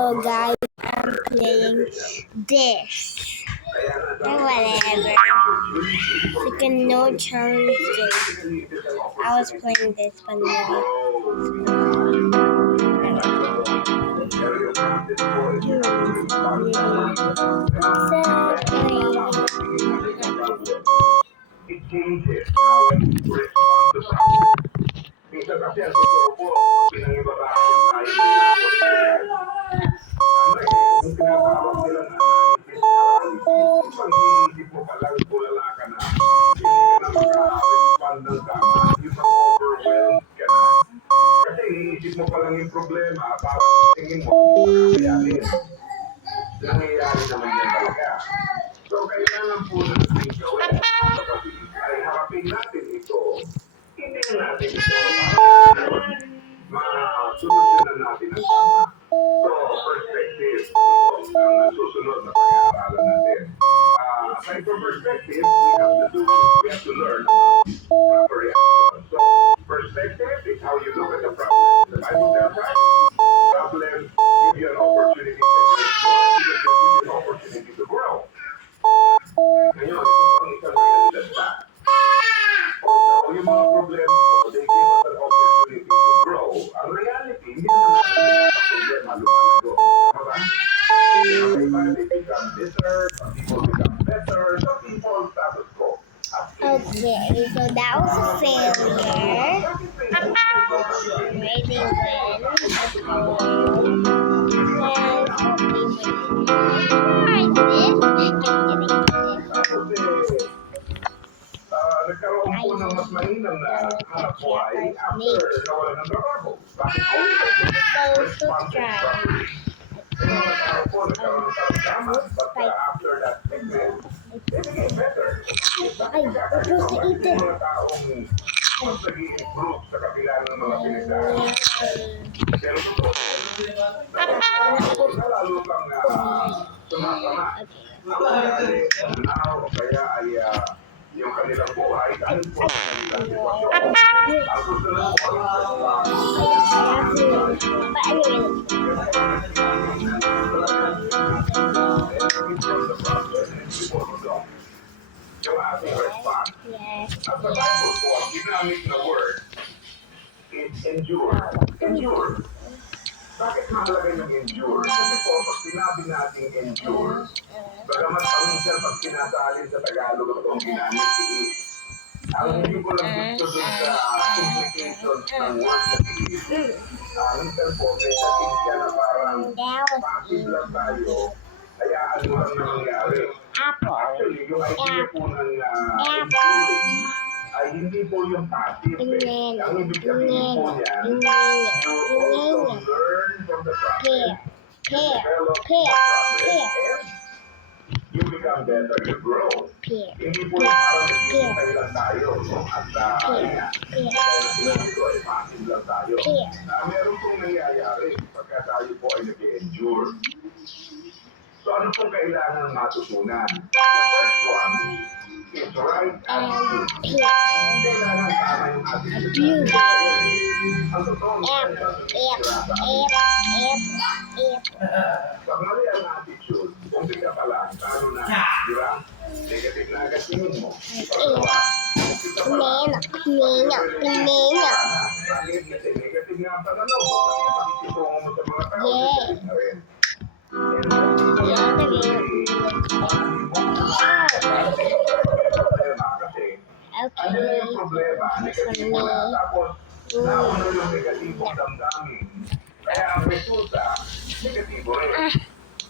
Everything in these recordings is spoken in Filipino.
So guys, I'm playing this. Or whatever. Like a no challenge game. I was playing this one It changes how we respond to problems. Minsan kasi ang totoo po, pinangibabahan tayo ng yung tinatawag nilang analysis paralysis. Kung iniisip mo palang tulala ka na, hindi ka na maka-respond ng tama, yung ma-overwhelmed ka na. Kasi iniisip mo palang yung problema, parang tingin mo, kakayanin. Nangyayari naman yan talaga. So, kailangan po natin gawin ay harapin natin ito. Hindi natin ito masolusyonan natin ang tama. So, perspective, ang nasusunod na pag-aaralan natin. Aside from perspective, we have to learn proper reaction. So, perspective is how you look at the problem. The Bible tells us, problems give you an opportunity for growth, give you an opportunity to grow. Ngayon, ito po ang isang realidad sa. Also, yung mga problema po, they give us an opportunity to grow. Ang reality, hindi naman natin ang problema lumalago. Tama ba? Some people become bitter, some people become better, some people status quo. Okay, so that was a failure. Maybe win. Let's go. Nagkaroon po ng mas mainam na hanap buhay after nawalan ng trabaho. Bakit po? Subscribe. Kaya nagkaroon po, nagkaroon ng karamdaman. But after that segment, it became better. Ay, tapos na ito. Mga taong mas nag-i-improve sa kabila ng mga pinagdaan. Pero totoo, lalo kang sumasama. Now, kaya ay yung kanilang buhay dahil po sa kanilang sitwasyon. Ang susunod po yung ating response. At sa Bible po, ang ginamit na word is endure. Endure. Bakit mahalaga yung endure? Kasi po, pag sinabi natin endure, bagamat paminsan pag sinasalin sa Tagalog itong ginamit si is, ang hindi ko lang gusto dun sa implications ng word na is, minsan po, may dating siya na parang passive lang tayo, kaya ano lang na nangyari. Actually, yung idea po ng enduring ay hindi po yung passive. Ang ibig sabihin po niyan, you also learn from the process, you develop the process, and you become better, you grow. Hindi po yung parang naghihintay lang tayo, no? At ito ay passive lang tayo. Meron pong nangyayari pagka tayo po ay nag-endure. So ano pong kailangan matutunan? The first one is right attitude. Kailangan tama yung attitude. Ang totoo pag mali ang attitude, umpisa pa lang, lalo na, di ba? Negative na agad tingin mo. Umpisa pa lang. Negative na ang pananaw mo. Kasi pakikitungo mo sa mga tao, negative na rin. Ano yung problema? Negatibo na. Tapos, nauna yung negatibong damdamin. Kaya ang resulta, negatibo rin.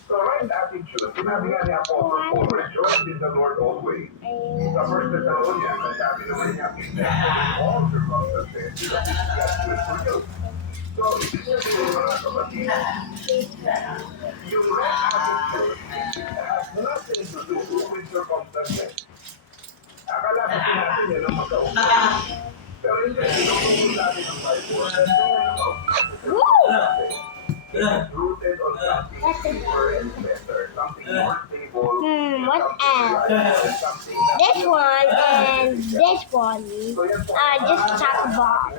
So, right attitude, sinabi nga ni Apostle Paul, rejoice in the Lord always. Sa First Thessalonians, ang sabi naman niya, be thankful in all circumstances, because it's God's will for you. So, ibig sabihin mga kapatid, yung right attitude has nothing to do with circumstances. Akala ko natin yan ang magkaunga. Pero hindi, pinupulong natin ang Bible. Rooted on something deeper and better, something more stable. What else? This one and this one are just talk about.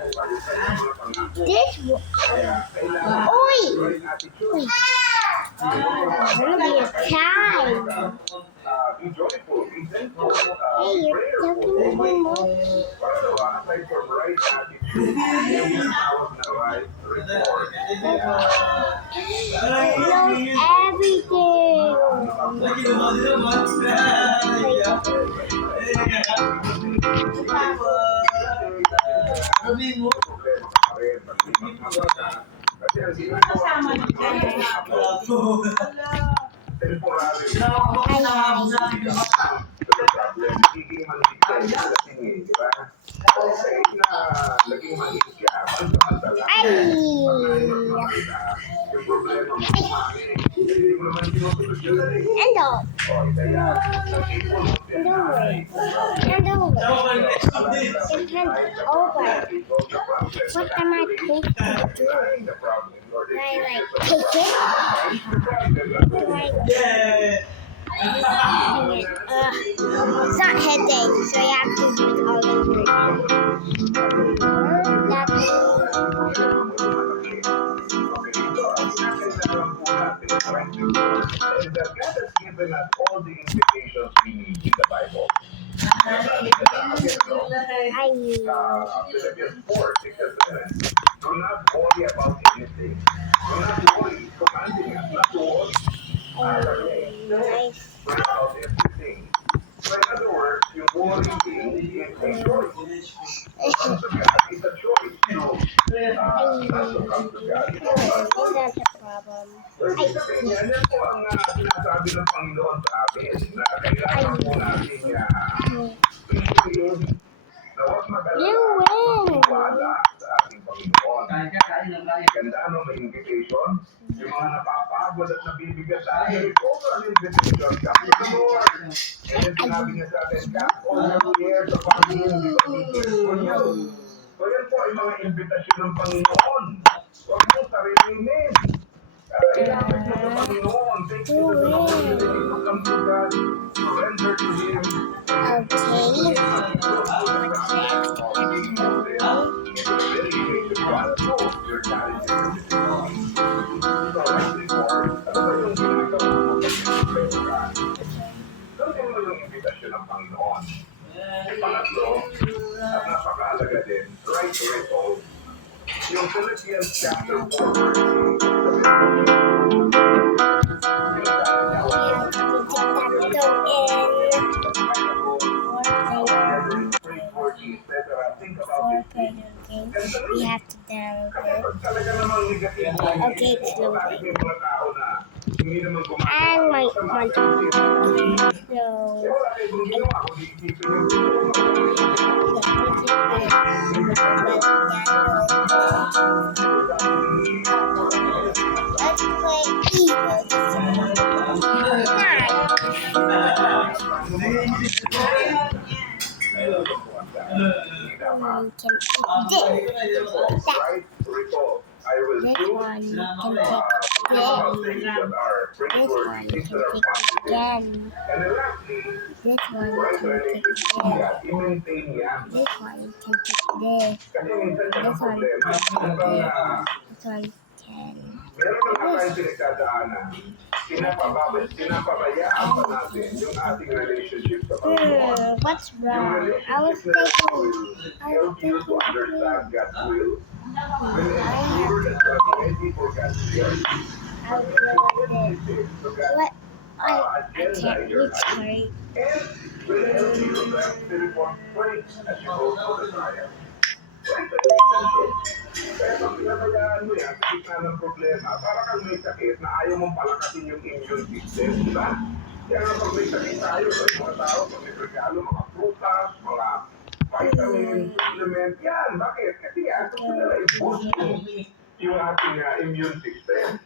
This one. Oi! gonna be a time. Be joyful, be thankful. Hey, you're talking to me more. Pangalawa, aside from right attitude, yung tinatawag na right report. It knows everything. Problema pa rin pag di magmamata. Kasi ang ginagawa mo, temporary. Problem, nagiging manhid ka yung dating eh, di ba? Okay na naging manhid ka, pansamantala. Ay! Yung problema mo, hindi mo naman sinusolusyonan eh. Endo! O, kaya, nag-ipon mo din Endo na way. Endo way. It hands over. What am I supposed to do? Do I like take it? Do I it's not headache, so you have to do it all over again. And God has given us all the invitations we need in the Bible. Philippians 4:6-7. Do not worry about anything. Do not worry, commanding us not to worry. Nice. Pray about everything. So in other words, yung worrying is a choice. To come to God is a choice. Not to come to God. That's a problem. Ibig sabihin niya, yan po ang sinasabi ng Panginoon sa atin na kailangan po natin piliin na huwag You win. wala sa ating Panginoon. Ganda ano may invitation? Yung mga napapagod at nabibigat sa atin, over an invitation, come to the Lord. And then sinabi niya sa atin, come all the years of our being because He cares for you. So yan po ay mga imbitasyon ng Panginoon. Huwag mo sarilinin. Ilapit mo sa Panginoon. Take it to the Lord. To come to God. Surrender to Him. Sundin mo yung imbitasyon ng Panginoon. Pangatlo, at napakahalaga din, right resolve. Yung Philippians chapter 4, we have to download it. Okay, it's loading. I might want to let's play Eagle. One can pick this. That. This one you can pick again. This one you can pick again. This one you can pick this. This one you can pick this. This one you can. Meron na tayong pinagdadaanan. Pinapabayaan pa natin yung ating relationship sa Panginoon. What's wrong? I was Help you to understand God's will. When it's sure that God is ready for God's will. What? I can't reach sorry. And will help you to grasp the reform straight as you go through the trial. Pero pinabayaan mo yan sa gitna ng problema, para kang may sakit na ayaw mong palakasin yung immune system, di ba? Kaya nga pag may sakit tayo, mga tao, pag may regalo, mga prutas, mga vitamin, supplement, yan. Bakit? Kasi yan, gusto nila i-boost yung ating immune system.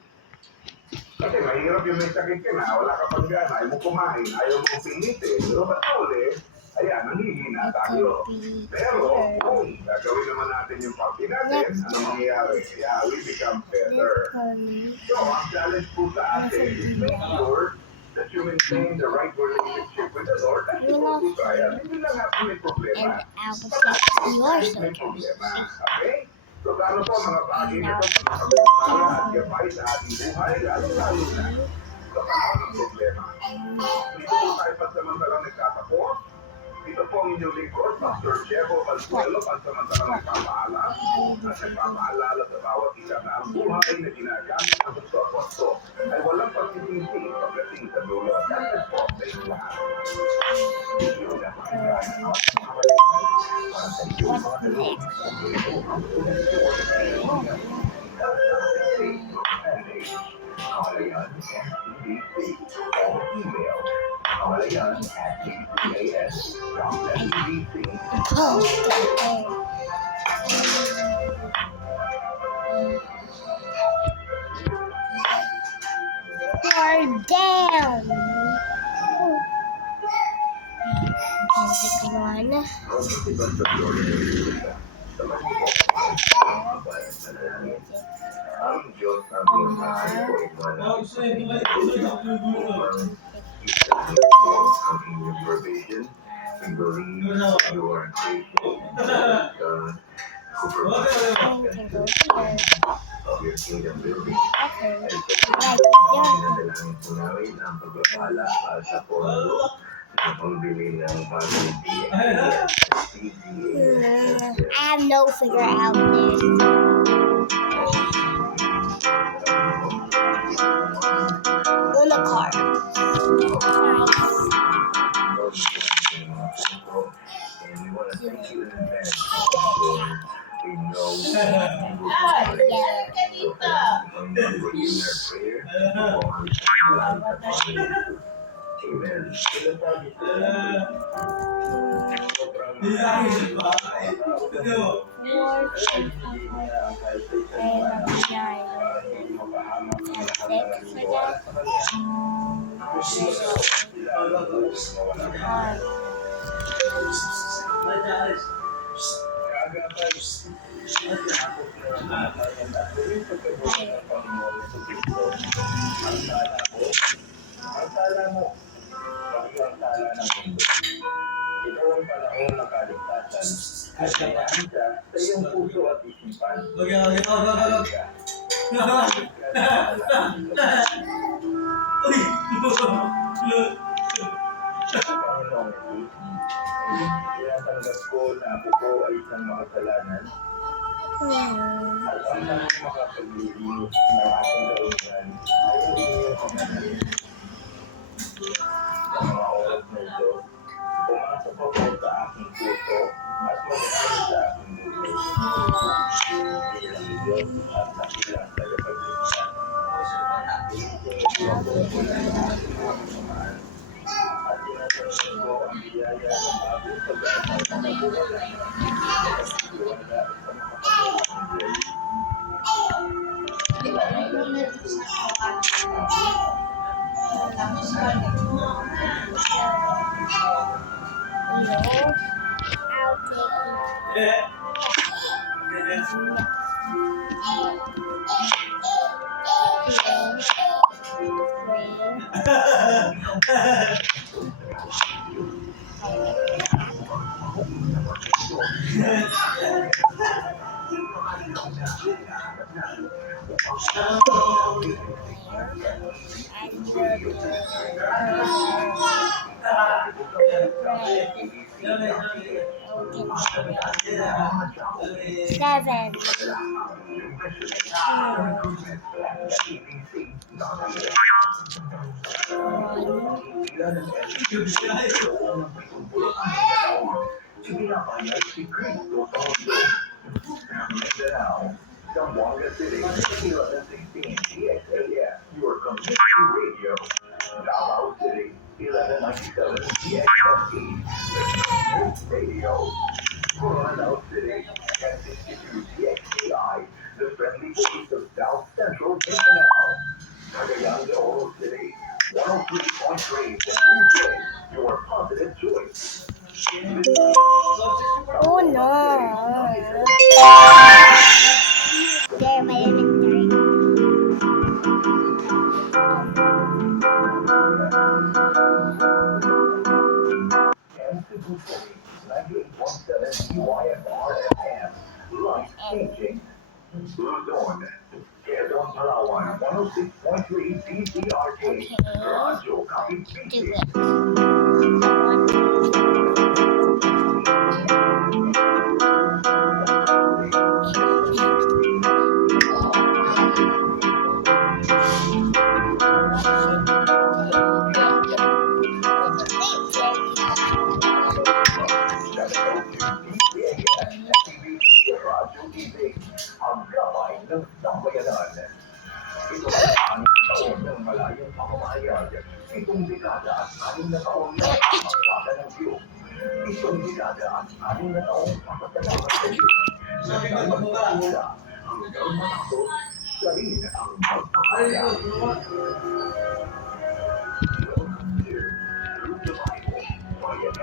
Kasi mahirap yung may sakit ka na, wala ka pang gana, ayaw mo kumain, ayaw mo pinitin, pero ba't uli? Ayan, nanghihina tayo. Pero, kung gagawin naman natin yung party natin, ano mangyayari? Yeah, we become better. So, ang challenge po sa atin is make sure that you maintain the right relationship with the Lord as you go through trial. Hindi lang natin may problema. And I will say yours May problema, okay? So paano po mga bagay na ito at gabay sa ating buhay, lalo-lalo na sa panahon ng problema. Dito po tayo pansamantalang nagtatapos. Ito po ang inyong lingkod, Pastor Diego Balsuelo, pansamantalang nagpapaalam at nagpapaalala sa bawat isa na ang buhay na ginagamit ng gusto at wasto ay walang pagsisisi pagdating sa dulo. That's po sa inyo lahat. Kamalayan NBC or email kamalayan@bcas.nbc. You're down. Music one. Provision and believe you are grateful to God who provides of your kingdom building. Okay. And so, Like yun. pinadalangin po namin ang pagpapala para sa pondo na pambili ng bagong I have no figure out this. On the card. And we want to thank you in advance. We know ang sala mo, pati ang sala ng mundo. Ito ang panahon ng kaligtasan at kailangan ka sa iyong puso at isipan. Panginoong Jesus, tinatanggap ko na ako po ay isang makasalanan at ang makapaglilinis ng aking kaunyan ay ang inyong pamanalig. Sa mga oras na ito, pumasok ako sa aking puso at mag-aaral sa aking buhay. Bilang Diyos at nakilang tagapagligtas. Initingin ko mula sa aking mga kasamaan at tinatanggap ko ang biyaya ng bagong pag-asa sa kabuhayan at pagtiwala sa makapagpalang Diyos. Seven. Zamboanga City, 1116 DXAS, your community radio. Davao City, 1197 DXSE, the radio. Coronado City, 1062 DXAI, the friendly voice of South Central Mindanao. Cagayan de Oro City, 103.3 DJ, your positive choice. Oh no. There, my inventory. And Cebu City, 98.7 UIFR FM, life changing. DZRK, Okay, Radyo let's Kapit do Bisig. it. Radyo Bisig, ang gabay ng sambayanan. Ito ay 6 taon ng malayong pamamayag. 7 dekada at 6 na taon na pagpapala ng Diyos. 7 dekada at 6 na taong pagpapalaman sa Diyos. Hanggang magpapala, hanggang matapos, siya rin ang magpapala. Through the Bible, by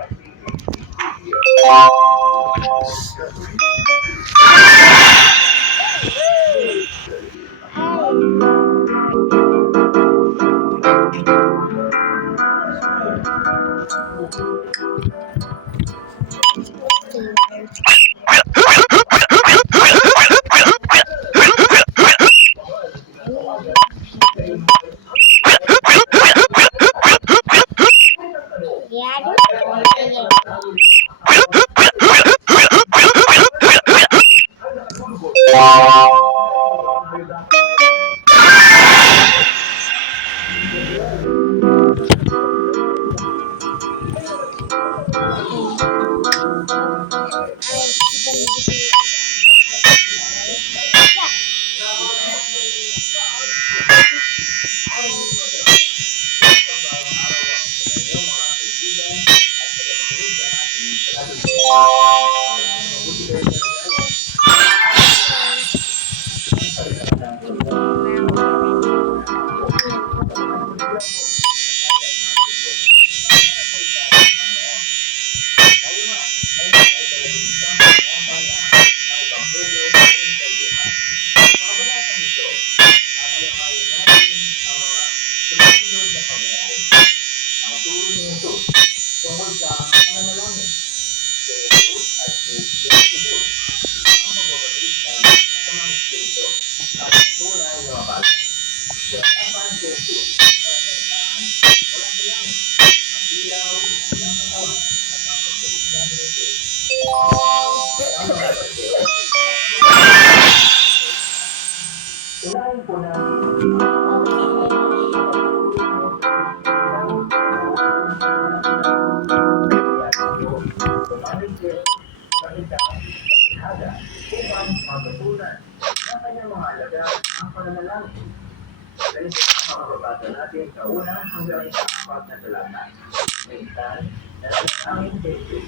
natin sa una hanggang sa 4 na talata. Minsan, ang tesis.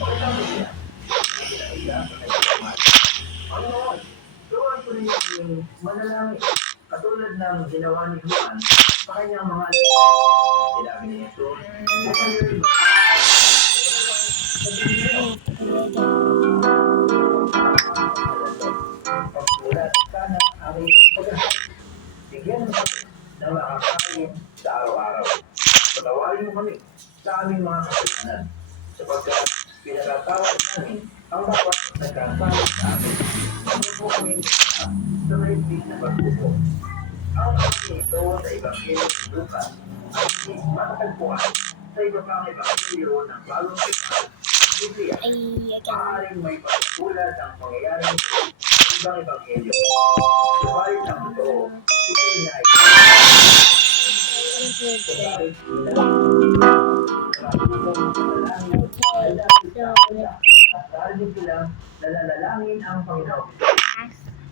Pagkatapos niya, pinakita sa kailangan. Panginoon, tuwan ko rin yung manalangin. Katulad ng ginawa ni Juan sa kanyang mga anak. Sinabi ni Jesus, kung kayo rin pagmulat sana ang iyong pagkakas. Bigyan mo kami ng makakain sa araw-araw. Patawarin mo kami sa aming mga kasalanan, sapagkat pinagkatawad namin ang bawat nagkasala sa amin. Ano po kami sa maigting na pagpupo. Ang aking ito sa Ebanghelyo ng Lucas ay hindi matatagpuan sa iba pang Ebanghelyo ng bagong tipan ng Biblia. Maaaring may pagkulat ang pangyayari nito sa ibang Ebanghelyo. Subalit ang totoo, ito'y Dahil silang nalalangin ang Panginoon.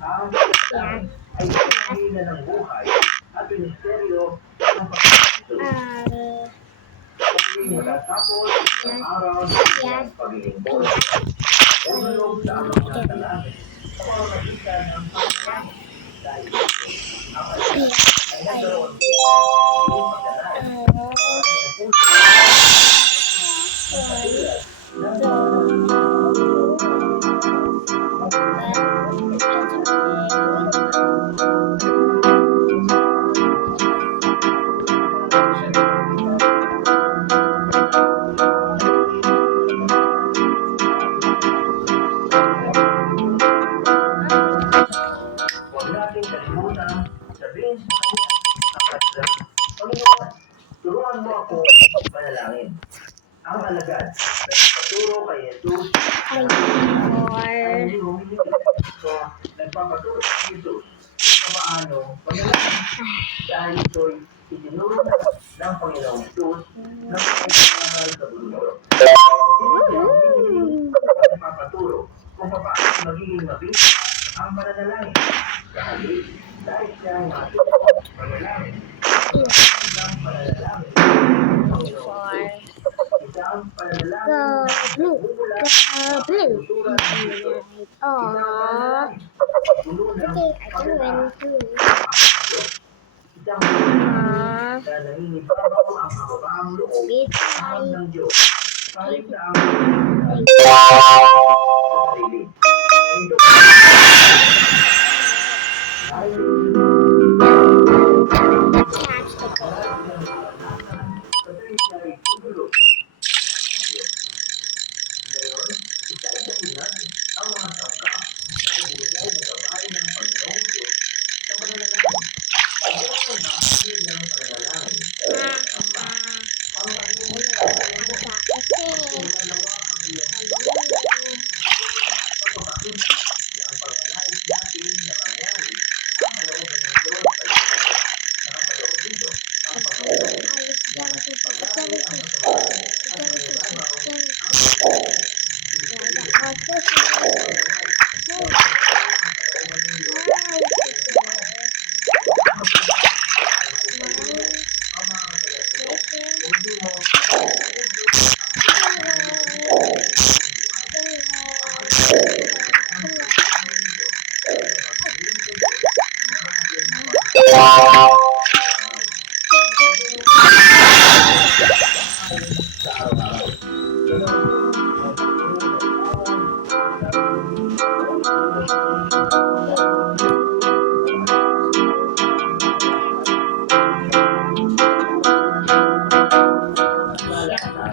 Ang Panginoon ay pagkakina ng buhay at ministeryo ng pagkakasusunod. Kung matatapos ang araw ng paglilingkod, umulog sa amang natalangin sa pamamagitan ng Panginoon. Dahil ang kanya ay nagkaroon ng pagkakaroon Huwag natin kalimutan sabihin sa kanya ang Turuan mo ako manalangin. Ang alagad, nagpaturo kay Jesus Ay, ay more. hindi humihingi. So, nagpapaturo kay Jesus kung paano manalangin. Dahil ito'y itinuro ng Panginoong Jesus ng pagkakamahal sa mundo. Nagpapaturo kung paano magiging mabisa ang pananalangin. Dahil siya ang maturo manalangin. Isang pananalangin ng Panginoong Jesus. Isang pananalangin na nagmumula sa kalusuran ng Kristo. Isang pananalangin puno ng pagkalaan. Isang pananalangin na nangingibabaw ang kababaang loob ng Diyos. Kahit na ang sarili.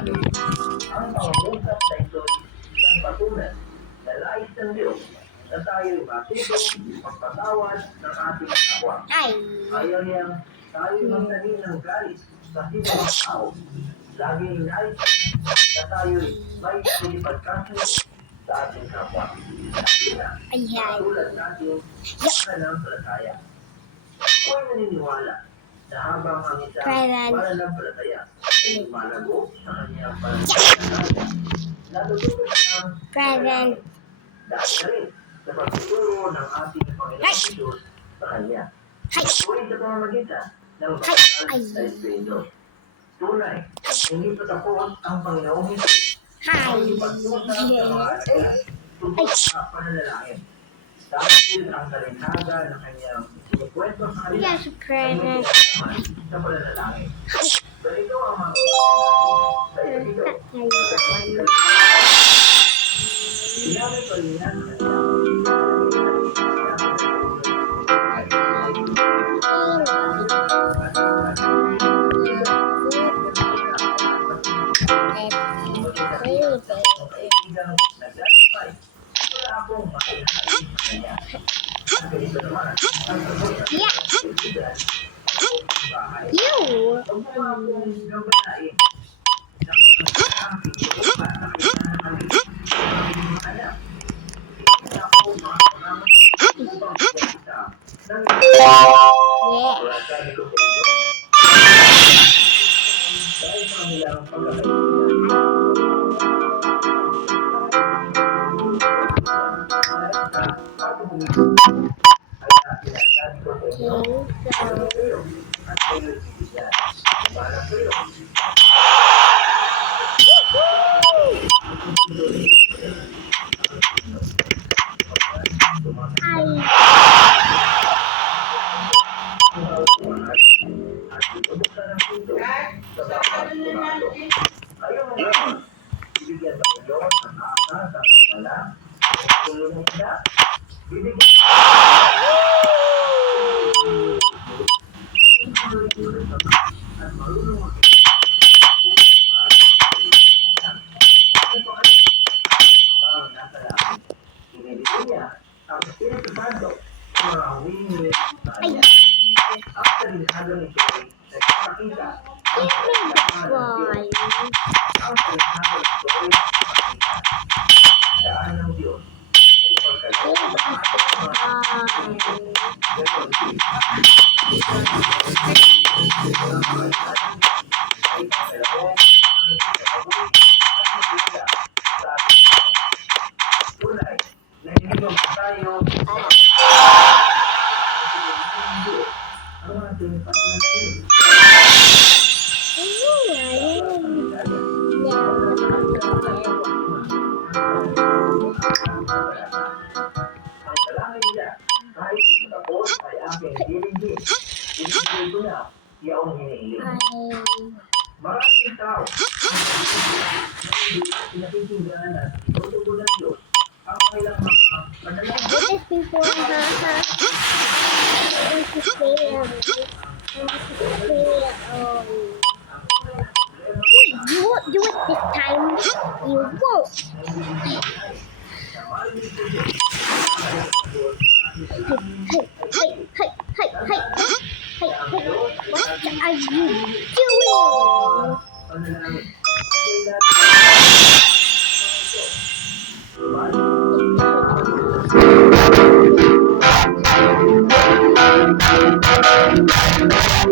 Ganito ang pangungusap na ito'y isang patunay na nais ng Diyos na tayo'y matuto magpatawad ng ating kapwa. Ayaw niyang tayo'y magtanim ng galit sa sino ng tao. Laging nais na tayo'y may pinipagkasya sa ating kapwa. Katulad natin sa nanampalataya. Ako'y naniniwala na habang ang isang mananampalataya ay lumalago sa kanyang pananampalataya, natututo siyang manalangin. Dahil na rin sa pagtuturo ng ating Panginoong Jesus sa kanya. Tuwing sa pamamagitan ng banal na Espiritu. Tunay, hindi patapos ang Panginoong Jesus ang ipagtusap sa mga anak niya tungkol sa pananalangin. Dahil ang kalinhaga ng kanyang inukwento sa kanila ay may kasama sa pananalangin. Ganito ang mga sa ito. Sinabi pa rin niya sa kanya. makita Give me the ball. ang kailangan ito'y makita. Daan ng Diyos ay Give me pagkalimutan the ball. gayon din ay pangalawa ang pinabawi at mahalaga sa ating buhay. Tunay na hindi naman tayo ang ating pananalamin. Ang dalangin niya, kahit tapos ay aking diringgin. Ibigay ko na yaong hinihiling. Maraming tao na hindi pinakikinggan at tutugo ng Diyos ang kailang mga panalangin. This is before haha. I want to say Wait, you won't do it this time. You won't. What are you doing? Panalangin. Kailangan